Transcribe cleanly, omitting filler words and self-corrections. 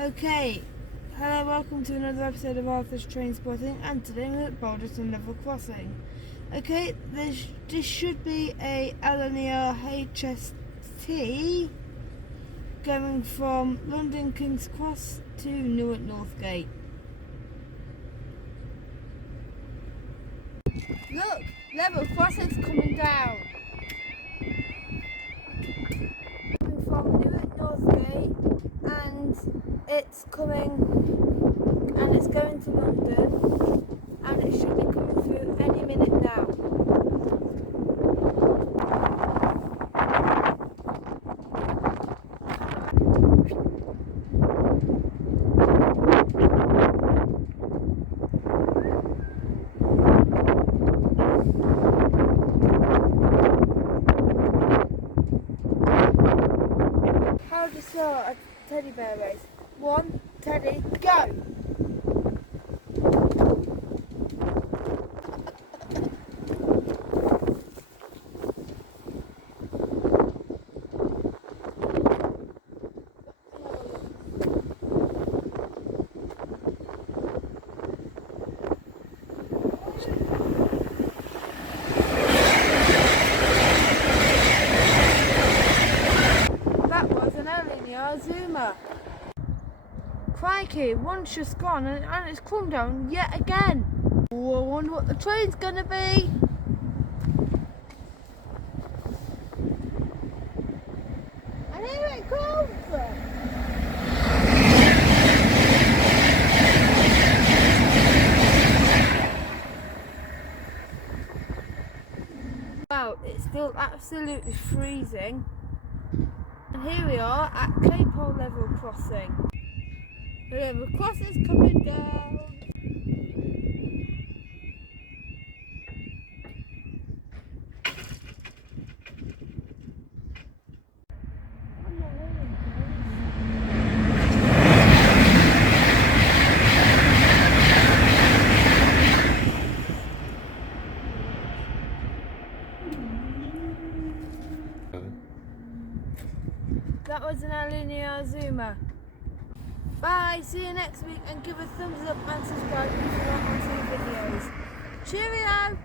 Okay, hello, welcome to another episode of Arthur's Train Spotting, and today we're at Balderton Level Crossing. Okay, this should be a linear HST going from London King's Cross to Newark Northgate. Look, level crossing's coming down. Coming from Newark Northgate, and it's going to London, and it should be coming through any minute now. How do you saw a teddy bear race? 1, Teddy, go! That was an linear zoomer. Crikey, one's just gone and it's come down yet again. Oh, I wonder what the train's gonna be. And here it comes. Wow, it's still absolutely freezing. And here we are at Claypole level crossing. The level crossing's coming down. That was an linear zoomer. Bye, see you next week, and give a thumbs up and subscribe if you want to see videos. Cheerio!